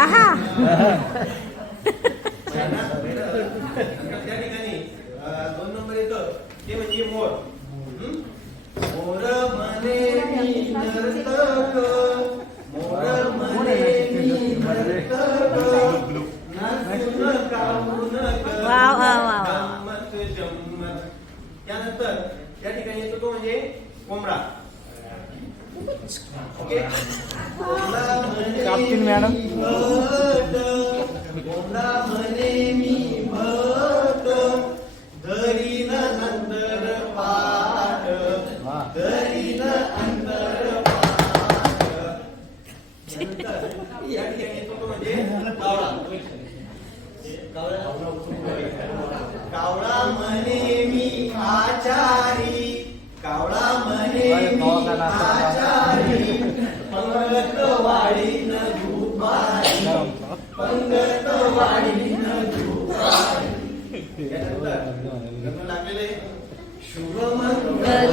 आहा त्या ठिकाणी 2 नंबर येतं ते म्हणजे मोर. मोर म्हणे मी नर्तक, मोर म्हणे मी नर्तक, नाचून गाऊन वा वा वा. गंमत जम्मत. त्यानंतर त्या ठिकाणी येतो तो म्हणजे कोंबडा. ओके. कोंबडा म्हणे मॅडम कोंबडा म्हणे मी भट, धरीन अंतर पाठ, धरीन अंतर पाठ. या ठिकाणी येतो तो म्हणजे कावळा. कावळा म्हणे मी आचारी, कावळा म्हणे मी आचारी, पंगत वाढीन झुपारी, पंगत वाढीन झुपारी. यानंतर लागलेले शुभमंगल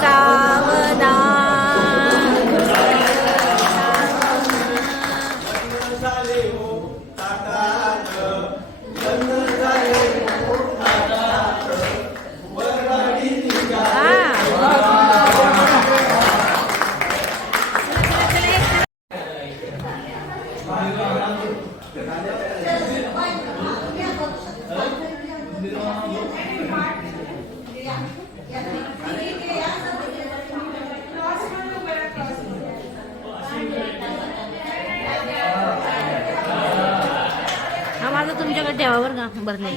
सावधान झाले हो ताटात, लग्न झाले हो ताटात, वरवाडी निघा. हा माझं तुमच्याकडे ठेवावर का भरले.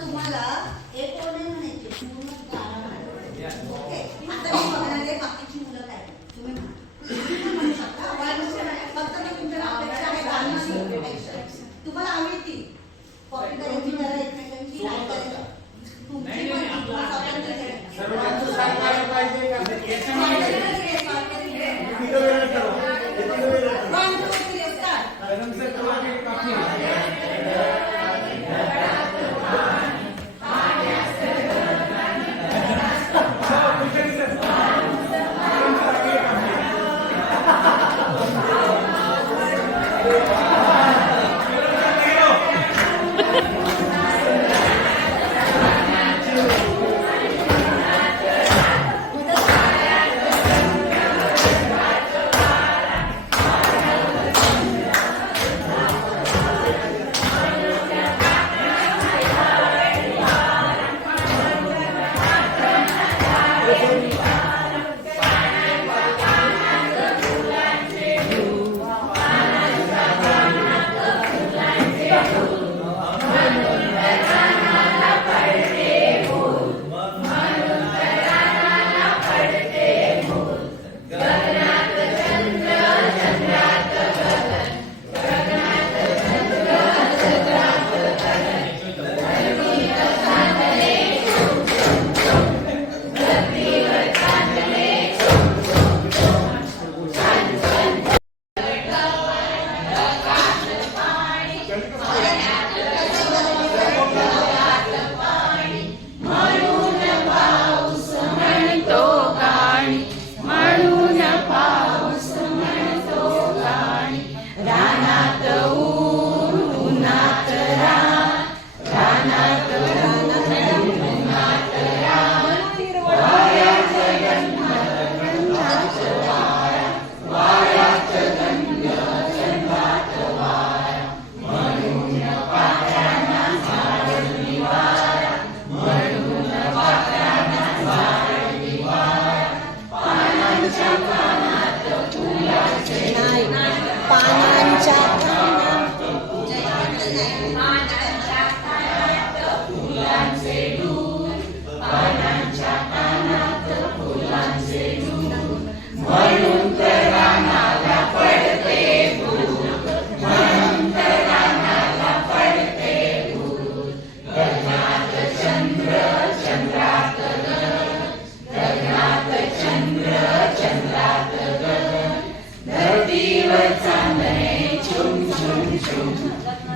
तुम्हाला एक ओळ म्हणायची पूर्ण गाणं म्हणायचं. ओके. आता मी बघणार आहे बाकीची मुलं काय तुम्ही म्हणू शकता. फक्त मी तुमच्या अपेक्षा आहे गाणं तुम्हाला हवी ती कॉपी करायची जरा एकमेकांची नाही करायची. तुमची पण तुम्हाला स्वातंत्र्य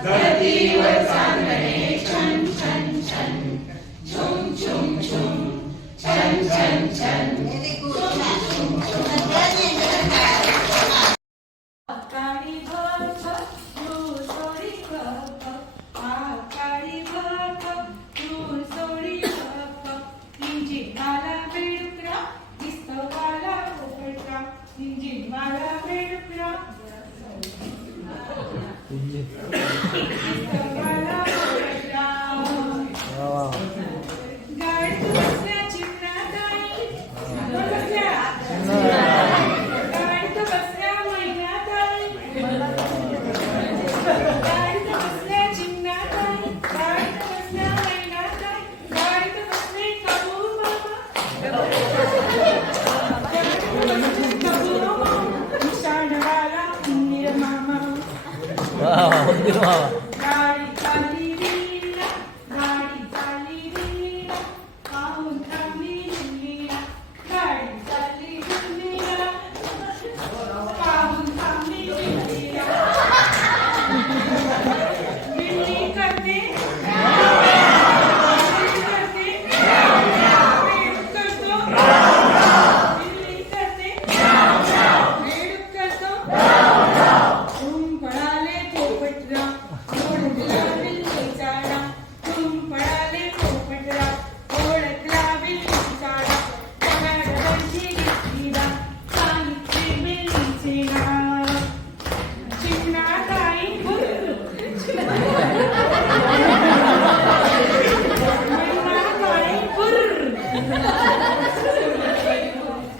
धरतीवर चांदणे छन छन छन. Very good. सगळ्यांनी एकत्र टाळ्या. आकाळी भप दूर सोडी भप आकाळी भप दूर सोडी भप इंजिनवाला बेडुकरा दिसतवाला पोपटरा इंजिनवाला बेडुकरा दिसतवाला पोपटरा गाडी बसल्या चिमणाताई बसल्या गाडी बसल्या मैनाताई गाडी बसल्या चिमणाताई गाडी बसल्या मैनाताई गाडी बसले कबू मामा कबू मामा शाणवाला उंदीर मामा गाडी चालली लीला गाडी चालली लीला पाहून थांबली लीला गाडी चालली लीला पाहून थांबली लीला बिल्ली करते बेडूक करतो बिल्ली करते बेडूक करतो तुम पळाले पोपटरा ओळखला बिल्ली चाडा तुम पळाले पोपटरा ओळखला बिल्ली चाडा पगाडवरची घेतलीला सांगितले बिल्लीचे नाव चिमणाताई मैनाताई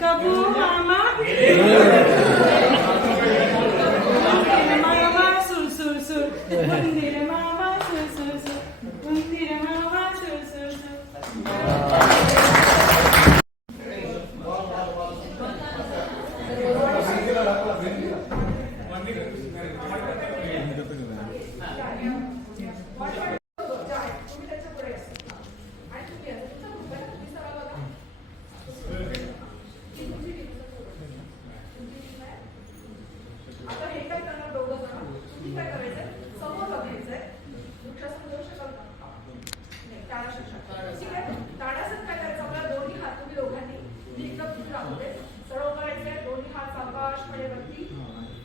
कबू मामा मामा सुर सुर सुर मंदिर मामा सुर सुर सुर मंदिर मामा सुर सुर सुर आता हे काय करणार दोघं जण तुम्ही काय करायचंय समोर बघायचंय वृक्षासन करू शकाल का नाही टाळा शकता ठीक आहे टाळासन काय करायचं आपल्याला दोन्ही हात तुम्ही दोघांनी एकदम तुम्ही दाखवते सरळ करायचंय दोन्ही हात सावकाशपणे वरती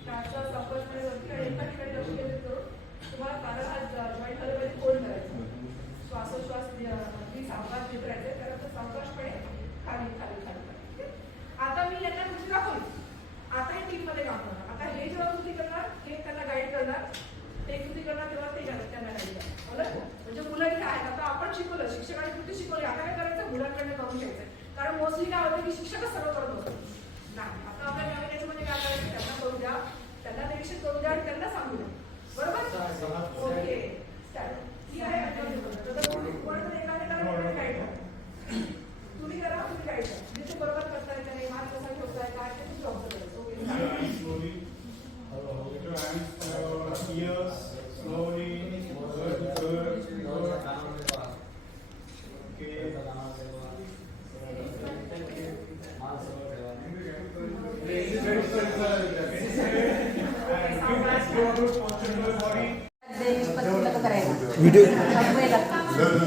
टाळाचा सावकाशपणे वरती आणि एका ठिकाणी लक्ष केंद्रित करून तुम्हाला कानाला हात जॉईंट हलवायची फोल्ड करायचं श्वासोश्वास अगदी सावकाश घेत राहायचंय त्यानंतर सावकाशपणे खाली खाली खाली ठीक आहे आता मी यांना कृती दाखवली आता हे टीम मध्ये काम करणार आता हे जेव्हा कृती करणार हे त्यांना गाईड करणार ते कृती करणार तेव्हा ते त्यांना गाईड करणार बरोबर म्हणजे मुलं इथे आहेत आता आपण शिकवलं शिक्षकाने कृती शिकवली आता काय करायचं मुलांकडनं करून घ्यायचं कारण मोस्टली काय होतं की शिक्षकच सर्व करत होतं नाही आता आपल्या नवीन याच्यामध्ये काय करायचं त्यांना करू द्या त्यांना निरीक्षण करू द्या आणि त्यांना सांगू द्या बरोबर ओके स्टार्ट ठीक आहे गाईड करा तुम्ही करा तुम्ही गाईड करा म्हणजे ते बरोबर करताय का नाही मार्क कसा ठेवताय काय ते तुम्ही ऑब्झर्व करायचं okay Slowly. With your hands, ears, slowly. Good.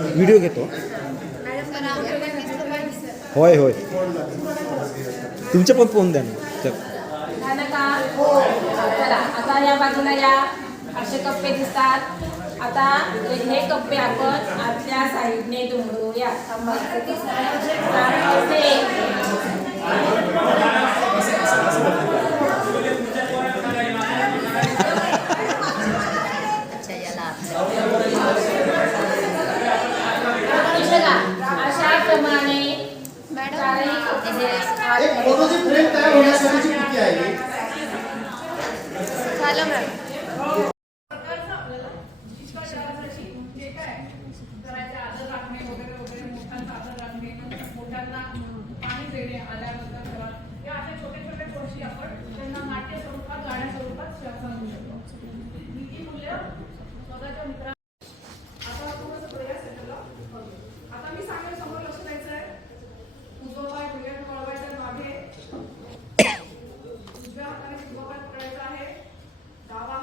Video घेतो होय होय तुमचे पण फोन द्या ना झालं का हो चला आता या बाजूला या असे कप्पे दिसतात आता हे कप्पे आपण आतल्या साईडने दुमडूया अशा प्रमाणे एक फोटोची फ्रेम तयार होण्यासाठीची कृती आहे झालं मॅम मोठ्यांना पाणी देणे आल्यानंतर या अशा छोट्या छोट्या गोष्टी आपण त्यांना नाट्य स्वरूपात गाण्या स्वरूपात सांगू शकतो नीतिमूल्य स्वतःच्या मित्रांना आता थोडंसं प्रयास आहे आता मी सांगेल समोर लक्ष द्यायचं आहे उजवा पाय उजव्या वळवायचा मागे उजव्या हाताने उजवा पाय पकडायचा आहे डावा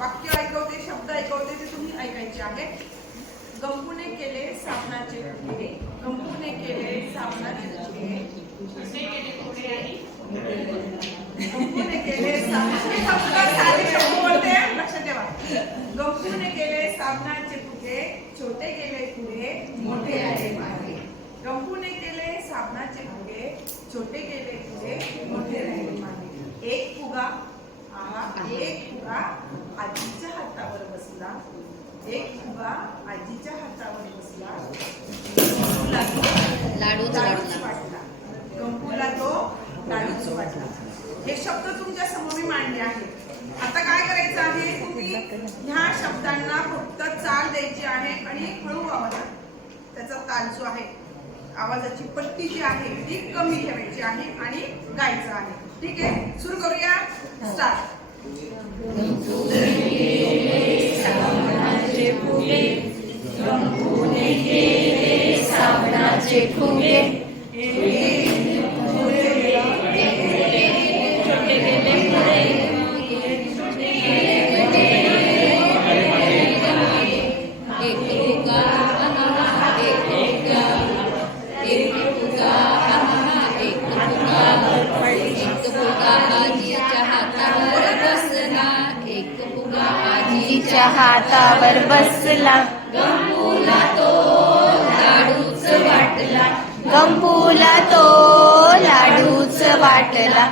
वाक्य ऐकवते, शब्द ऐकवते, ते तुम्ही ऐकायचे आहे. गंपूने केले साबणाचे फुगे, गंपूने केले साबणाचे फुगे, गंपूने केले साबणाचे बोलते, लक्षात ठेवा. गंपूने केले साबणाचे फुगे, छोटे केले पुढे, मोठे आले मागे. गंपूने केले साबणाचे फुगे, छोटे केले पुढे, मोठे राहिले मागे. एक फुगा आजीच्या हातावर बसला, एक फुगा आजीच्या हातावर बसला, लाडूच वाटला, गंपूला तो लाडूच वाटला. हे शब्द तुमच्या समोर मी मांडले आहेत. आता काय करायचं आहे, तुम्ही ह्या शब्दांना फक्त चाल द्यायची आहे आणि हळू आवाजात त्याचा ताल जो आहे, आवाजाची पट्टी जी आहे ती कमी ठेवायची आहे आणि गायचं आहे. ठीक आहे, सुरू करूया. स्टार्ट. साबणाचे फुगे, गंपूने केले साबणाचे फुगे, आजीच्या हातावर बसला, गंपूला तो लाडूच वाटला, गंपूला तो लाडूच वाटला.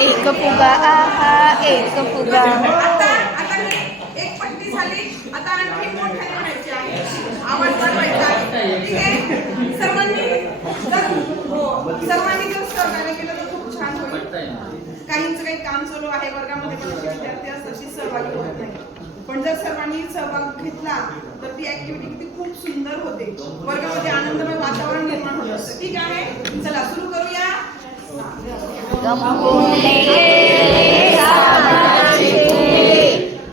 एक फुगा आहा एक फुगा. आता एक पट्टी झाली. आता आणखी मोठ्याने म्हणायची आहे, आवाज वाढवायचा. ठीक आहे, सर्वांनी जर सहकार्य केलं तर खूप छान होईल. काहींचं काही काम चालू आहे वर्गामध्ये, पण विद्यार्थी असतात ती सहभागी होत नाही. पण जर सर्वांनी सहभाग घेतला तर ती ऍक्टिव्हिटी किती खूप सुंदर होते. वर्गामध्ये आनंदमय वातावरण निर्माण होत असतं. ठीक आहे, चला सुरू करूया. गंपूने केले साबणाचे फुगे,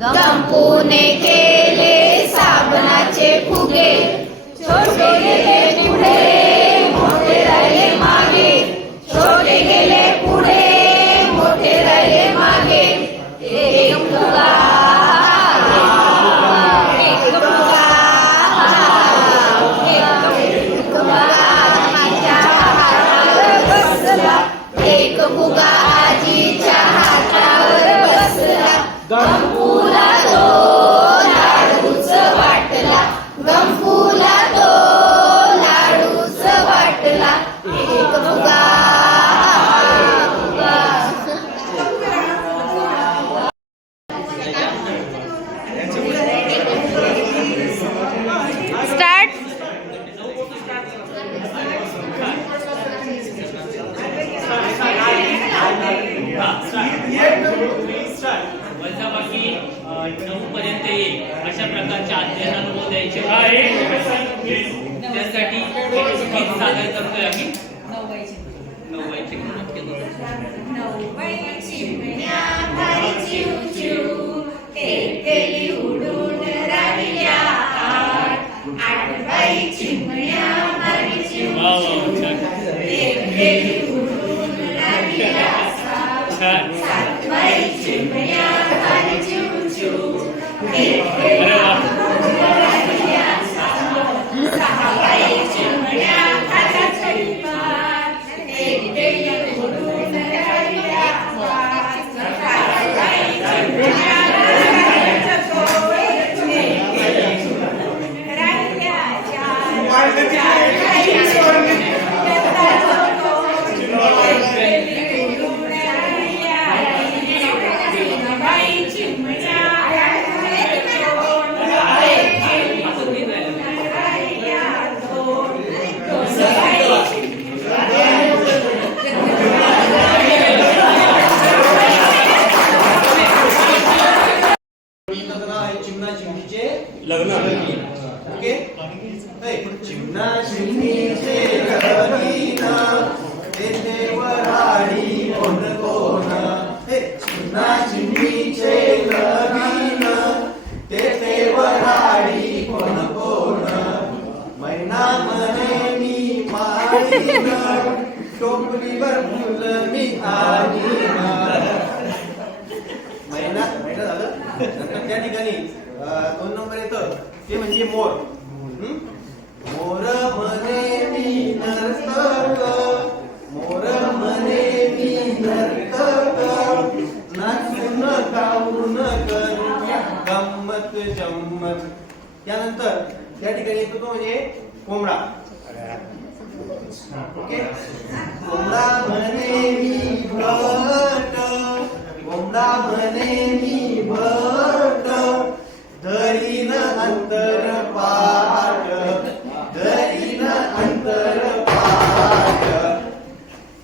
गंपूने केले साबणाचे फुगे, छोटे गेले पुढे मोठे राहिले मागे, छोटे गेले पुढे मोठे राहिले मागे. एक फुगा एक फुगा एक फुगा आजीच्या हातावर बसला, एक फुगा आजीच्या हातावर बसला, गंपूला तो लाडूच वाटला, गंपूला तो लाडूच वाटला. एक फुगा स्टार्ट. वजाबाकी 9 पर्यंत येईल अशा प्रकारचे अध्ययन अनुभव द्यायचे आहे. त्यासाठी गीत सादर करतोय आम्ही. 9 चिमण्या भारी चिव चिव, एक गेली उडून राहिल्या आठ, 8 बाई चिमण्या भारी चिव चिव, एक गेली उडून राहिल्या 7 बाई चिमण्या भारी चिव चिव, एक गेली उडून राहिल्या 6 बाई चिमण्या भारी चिव, एक गेली उडून राहिल्या 5 बाई चिमण्या चिमणा चिमणीचे लग्न. ओके, चिमणा चिमणीचे लग्न, तेथे वराडी कोण कोण. चिमणा चिमणीचे लग्न, तेथे वराडी कोण कोण. मैना म्हणे मी मारीन, टोपलीवर फुल मी आणीन. ठिकाणी 2 नंबर येतं ते म्हणजे मोर. मोर म्हणे मी नर्तक, मोर म्हणे मी नर्तक, नाचून गाऊन करू गंमत जम्मत. त्यानंतर या ठिकाणी येतो तो म्हणजे कोंबडा. ओके. कोंबडा म्हणे मी भट, कोंबडा म्हणे मी भट, धरीन अंतर पाठ, धरीन अंतर पाठ.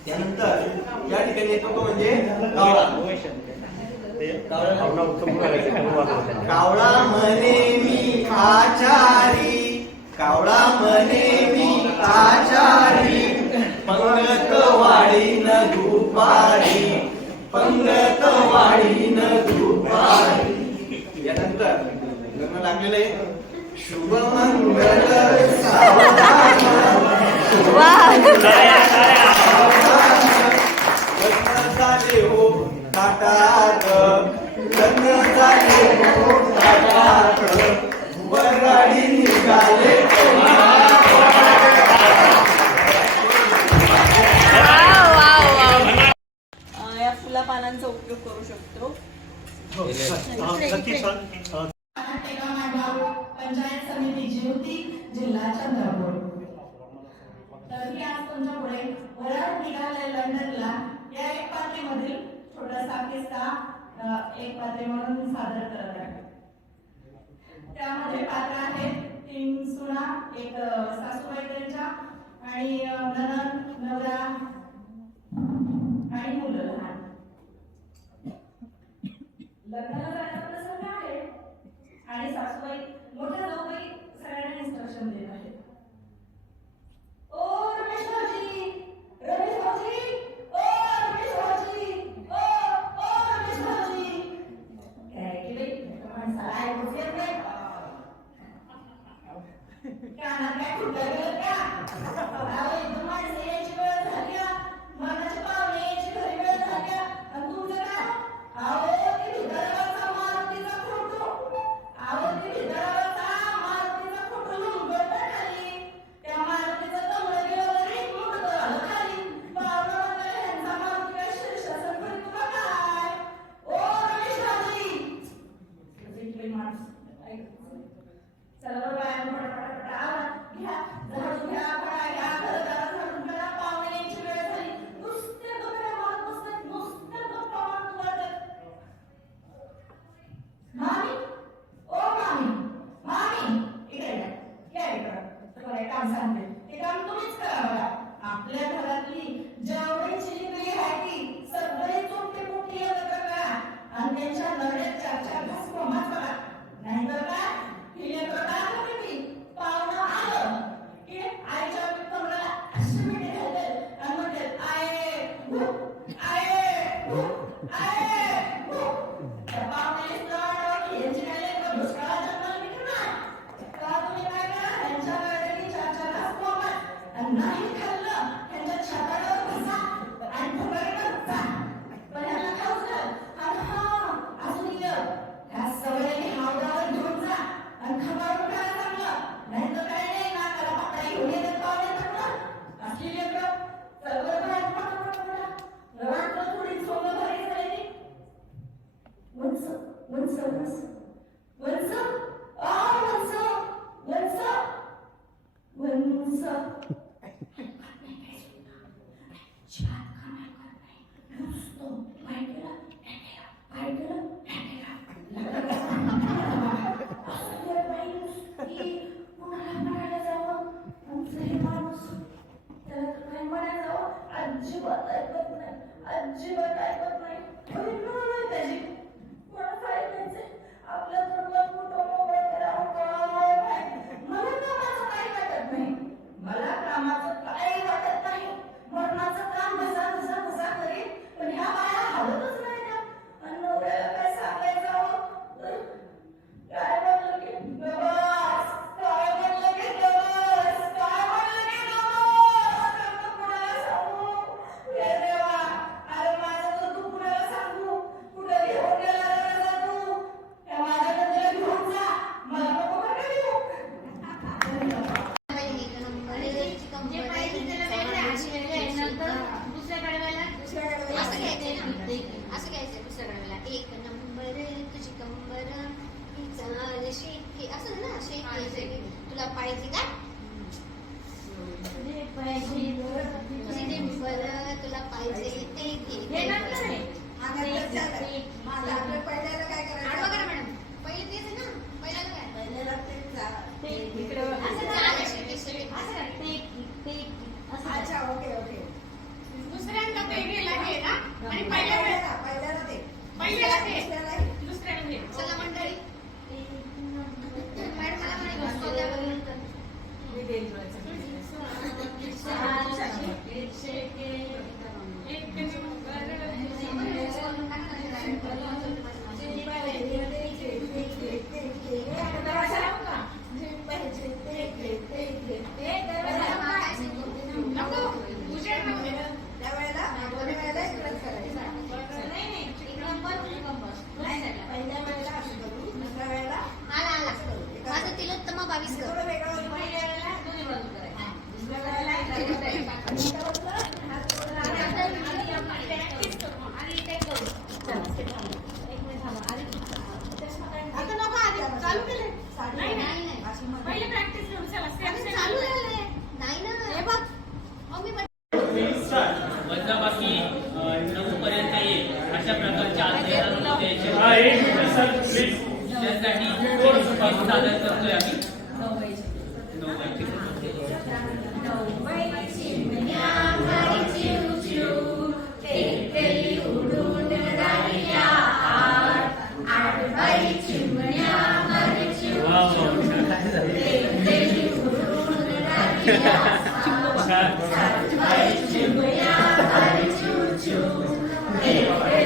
त्यानंतर या ठिकाणी येतो तो म्हणजे कावळा. कावळा म्हणे मी आचारी, कावळा म्हणे मी आचारी, पंगत वाढीन दुपारी, पंगत वाढीन दुपारी. यानंतर लग्न लागलेलं आहे. शुभ मंगल सावधान, लग्न झाले हो ताटात, लग्न झाले हो ताटात, वराडी निघाले. या फुला पानांचा उपयोग करू शकतो. पंचायत समिती ज्योती जिल्हा चंद्रपूर. तर मी आज तुमच्या पुढे वराड निघाले लंडनला या एक पात्रीमधील छोटासा किस्सा एक पात्री म्हणून सादर करत आहे. त्यामध्ये पात्र आहेत 3 सुना, एक सासूबाई त्यांच्या आणि नणंद, नवरा आणि मुलं लहान. लग्नाला जाण्याचा प्रसंग आहे आणि सासूबाई मोठ्या जाऊबाई सगळ्यांना इन्स्ट्रक्शन देत आहेत. ओ रमेश भाऊजी, रमेश भाऊजी, ओ रमेश भाऊजी, ओ रमेश भाऊजी. काय की बाई माणसाला ऐकूच येत नाही. कानात काय फुटलं गेलं का? अहो इथं माणसं यायची वेळ झाली, मनाचे पाहुणे यायची घरी वेळ झाली आणि तुमचं काय? अहो ते भितरवरचा मारुतीचा फोटो, अहो ते भितरवरचा मारुतीचा फोटो लुंगडला खाली, त्या मारुतीचं कमळं गेलं वगैरे मोठं झालं खाली. पाहुणं वगैरे ह्यांचा मारुती काय शीर्षासन करीत तुला काय? ओ रमेश भाऊजी, इथले माणूस चला बरं बाया पटापट आवाज घ्या, झाडू घ्या, फळा घ्या, घरदार झाडून घ्या, पाहुणे यायची वेळ झाली. नुसते गप्पा मारत बसतात, नुसते गप्पा मारत बसतात. मामी, ओ मामी, मामी, इकडे या इकडं. तुम्हाला एक काम सांगते, ते काम तुम्हीच करा बघा. आपल्या घरातली जेवढी चिलीपिली आहे ती सगळी चोटी मोठी एकत्र करा आणि त्यांच्या नड्यात 4-4 घास कोमात करा. नाहीतर काय पाहुणं आलं की आईच्या कमराला अशी मिठी घालतात आणि म्हणतात आये आये. त्या पाहुण्याने की यांची काय लेकरं दुष्काळात जन्माला मिळतील ना, का तुम्ही काय करा यांच्या गळ्यातली 4-4 घास कोमात आणि नाही खाल्लं त्यांच्या छातावर बसा आणि फुगारीवर जा. पण ह्याला खाऊच आणि अजून ह्या सवयीने हावडावर घेऊन जा आणि खबर उठायला सांगलं. नाही तर काय नाही ना त्याला पकडा घेऊन येतात पाहुणे टाकलं असली लेकरं. सर्व बाहेर पडा वाटलं थोडी सोनं घरी जायची. वंस वंस वंस वंस वंस वंस वंस अजिबात ऐकत नाही. आपलं कुटुंब मला कामाचं काही वाटत नाही. मला कामाचं काही वाटत नाही. मरणाचं काम घसा घसा घसा करीन पण ह्या बाया हलतच नाही ना. आणि नवऱ्याला काय सांगायचं? काय म्हणलं की बस, काय म्हणलं की बस, काय म्हणलं की बस. कुणाला सांगू? हे देवा, अरे माझं तर तू कुणाला सांगू? पाहिजे का तुला पाहिजे ते घे. आपल्या पहिल्याला काय आडवा करा करायचं मॅडम. पहिले तेच आहे ना. पहिल्याला काय? पहिल्याला तेच जा. असं झालं शेवटी. अच्छा ओके ओके दुसऱ्यांदा ते गेला घे ना आणि पहिल्याला ते पहिल्याला ते दुसऱ्याला दुसऱ्याला घे. चला मंडळी. मॅडम मला म्हणे बसवल्यावर नंतर. माझं तिलोत्तमा 22 कर. चालू केले नाही नाही पहिले प्रॅक्टिस करू. चला चालू झालंय. नाही ना हे बघ मी वजाबाकी 9 पर्यंत येईल अशा प्रकारच्या अध्ययनाला द्यायचे आहे. त्यासाठी एक सादर करतोय आम्ही.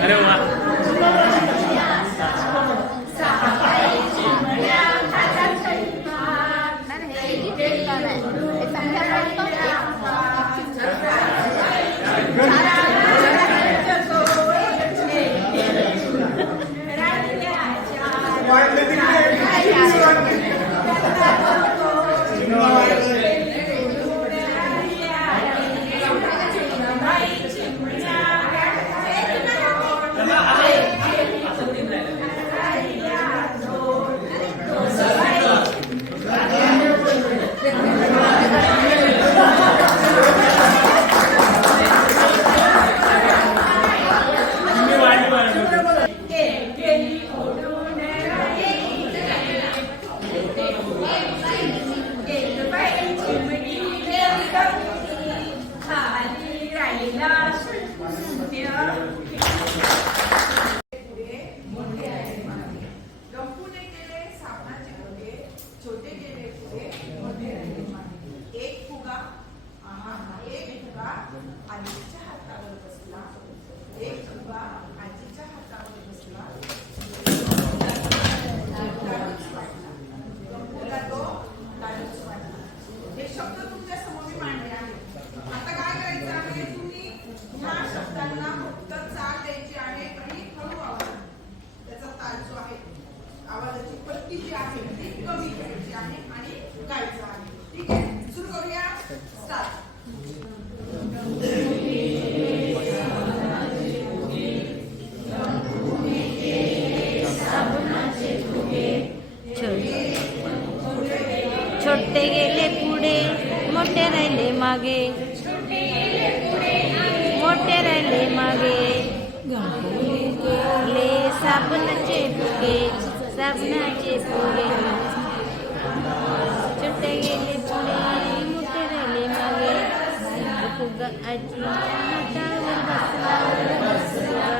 अरे वा. गंपूने केले साबणाचे फुगे, छोटे केले फुगे, मोठे राहिले मागे. एक फुगा आजीच्या हातावर बसला. एक फुगा आजीच्या हातावर बसला. लाडूच वाटला. गंपूला तो लाडूच वाटला. हे शब्द तुमच्या समोर मी मांडले आहेत. आता काय करायचं आहे, तुम्ही ह्या शब्दांना फक्त चाल द्यायची आहे आणि हळू आवाज, त्याचा ताल जो आहे, आवाजाची पट्टी जी आहे ती कमी करायची आहे आणि गायचं आहे. ठीक आहे, सुरू करूया. स्टार्ट. छोटे गेले पुढे मोठे राहिले मागे. मोठे राहिले मागे. गेले साबणाचे फुगे. साबणाचे फुगे. छोटे गेले पुढे मोठे राहिले मागे. फुगा आजी हातावर बसला.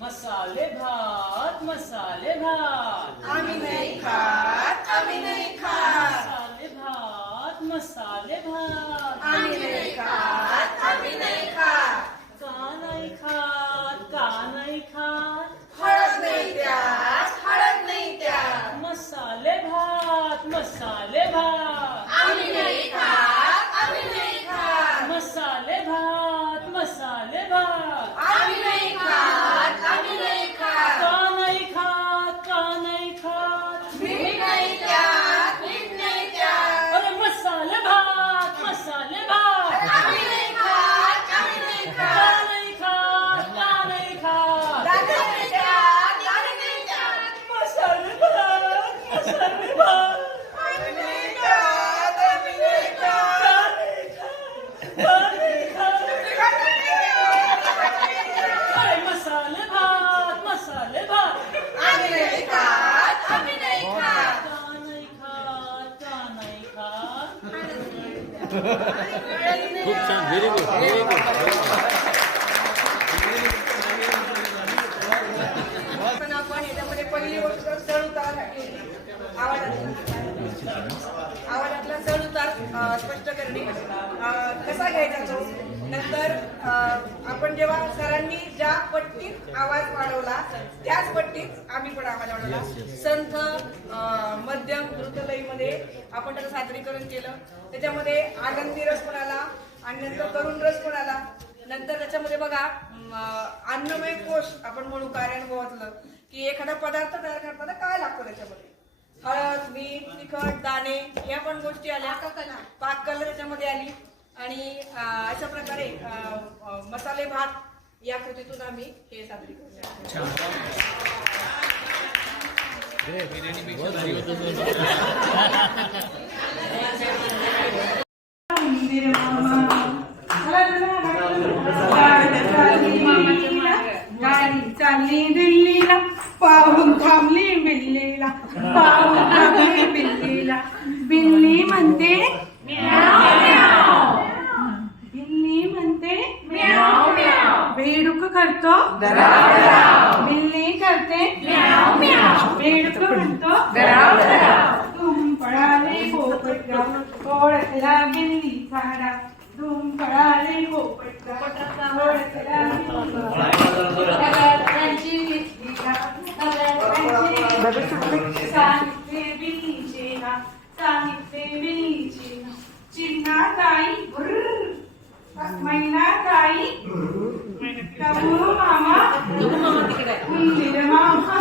मसाले भात. मसाले भात. आम्ही नाही खात. आम्ही नाही खात. मसाले भात. मसाले भात. आम्ही नाही खात. आम्ही नाही खात. का नाही खात. का नाही खात. हळद नाही त्यात. हळद नाही त्यात. मसाले भात. मसाले भात. आम्ही नाही खात. आम्ही नाही खात. मसाले भात. मसाले भात. खूप छान, व्हेरी गुड, व्हेरी गुड. पण आपण याच्यामध्ये पहिली गोष्ट चढ उतार आवाजातला चढ उतार स्पष्ट करणे कसा घ्यायचा तो. नंतर आपण जेव्हा सरांनी ज्या पट्टीत आवाज वाढवला त्याच पट्टीत आम्ही पण आवाज वाढवला. संथ मध्यम द्रुतलयीमध्ये आपण त्याचं सादरीकरण केलं. त्याच्यामध्ये आनंदी रस पण आला आणि नंतर तरुण रस पण आला. नंतर त्याच्यामध्ये बघा अन्नमय कोश आपण म्हणू कार्यानुभवातलं की एखादा पदार्थ तयार करताना काय लागतं त्याच्यामध्ये हळद, मीठ, तिखट, दाणे या पण गोष्टी आल्या. पाक कला त्याच्यामध्ये आली आणि अशा प्रकारे मसाले भात या कृतीतून आम्ही हे सादरीकरण गाडी चालली दिल्लीला पाहून थांबली बिल्लीला पाहून थांबली बिल्लीला बिल्ली म्हणते बिल्ली म्हणते बेडूक करतो बिल्ली करते बेडूक म्हणतो तुम पळाले पोपटराव ओळखला बिल्ली झाडा तुम पळाले पोपटराव ओळखला सांगितले बिल्लीचे ना सांगितले बिल्लीचे ना चिन्हा ताई मैना ताई टबू मामा उंदीर मामा